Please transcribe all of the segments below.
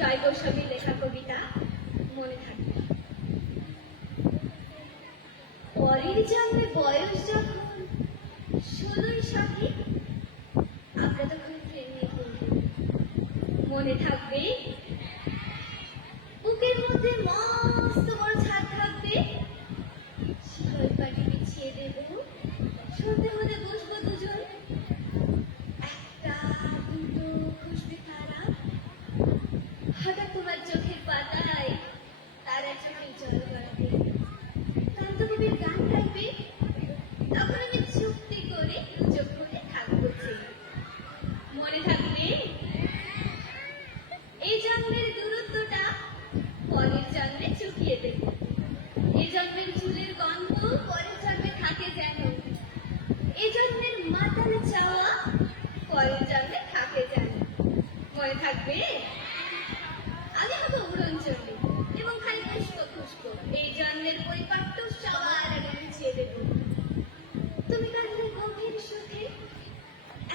জয় গোস্বামীর লেখা কবিতা মনে থাকবে। পরের জন্মে বয়স যখন 16 সঠিক, আমরা তখন প্রেমে পড়ি। মনে থাকবে বুকের মধ্যে মস্ত বড় ছাদ থাকবে, শিকল পাটি বিছিয়ে দেব, সন্ধে হলে বসবো দুজন, একটা দুটো খুশবে তারা, হঠাৎ তোমার চোখের পাতায় তারা চোখের জল গড়াবে, কান্তকবির গান গাইবে, তখন আমি চুক্তি করে চোখ খুলে থাকবো। মনে থাকবে এই জন্মের দূরত্বটা পরের জন্মে চুকিয়ে দেব, এই জন্মের চুলের গন্ধ পরের জন্মে থাকে যেন, এই জন্মের মাতাল চাওয়া পরের জন্মে থাকে যেন। মনে থাকবে আমি হবো উড়নচণ্ডী এবং খালি খুশকো খুশকো, এই জন্মের পরিপাট্য সবার আগে মুছিয়ে দেব। তুমি কাঁদলে গভীর সুখে,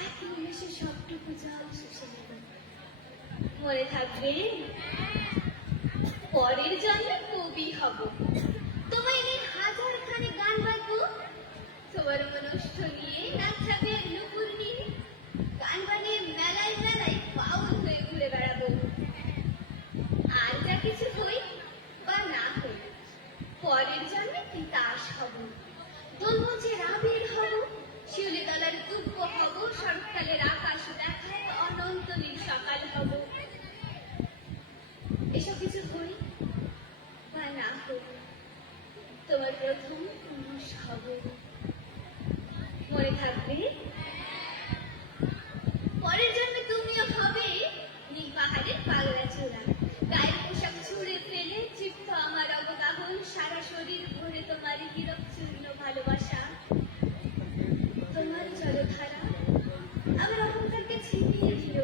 এক নিমেষে সবটুকু জল শুষে নেব। মনে থাকবে পরের জন্মে কবি হব, তোমায় নিয়ে হাজার খানে গান বাঁধবো, তোমার মনস্থ নিয়ে নাচ যাবে নুপুর নিয়ে, গান বানিয়ে মেলায় মেলায় বাউল হয়ে ঘুরে বেড়াবো। আর যা কিছু হই বা না হই, পরের জন্মে তিতাস হব, দোলমঞ্চে রাবির হব, শিউলি তলার দুব্ব হব, শরৎকালের আকাশ দেখায় অনন্ত নীল সকাল হব। এসব কিছু হই বা না হই, তোমার প্রথম পুরুষ হব। মনে থাকবে পরের জন্মে তুমিও হবে নীল পাহাড়ের পাগলা চূড়া, গায়ের পোশাক ছুঁড়ে ফেলে চিপ্ত আমার অবগাহন, সারা শরীর ভরে তোমার হীরক চূর্ণ ভালোবাসা। তোমার জলধারা আমার অহংকারকে ছিপিয়ে দিল,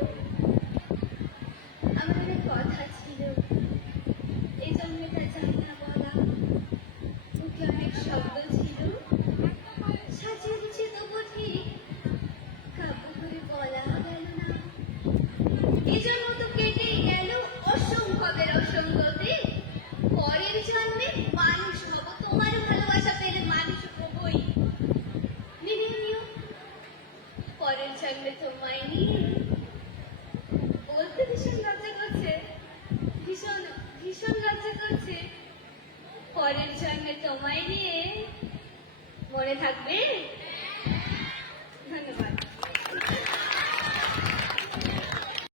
আমার অনেক কথা ছিল এই জন্মে তা যায় না বলা, মুখে অনেক শব্দ ছিল সাজিয়ে দিচ্ছে তবু ঠিক কাব্য করে বলা গেল না। এই জন্ম তো কেটেই গেল অসম্ভবের অসঙ্গতে, পরের জন্মে মানুষ হব, তোমার ভালোবাসা পেলে মানুষ হবই। মেনে নিও পরের জন্মে তোমায় নিয়ে, বলতে ভীষণ লজ্জা করছে, ভীষণ ভীষণ লজ্জা করছে, পরের জন্মে তোমায় নিয়ে। মনে থাকবে।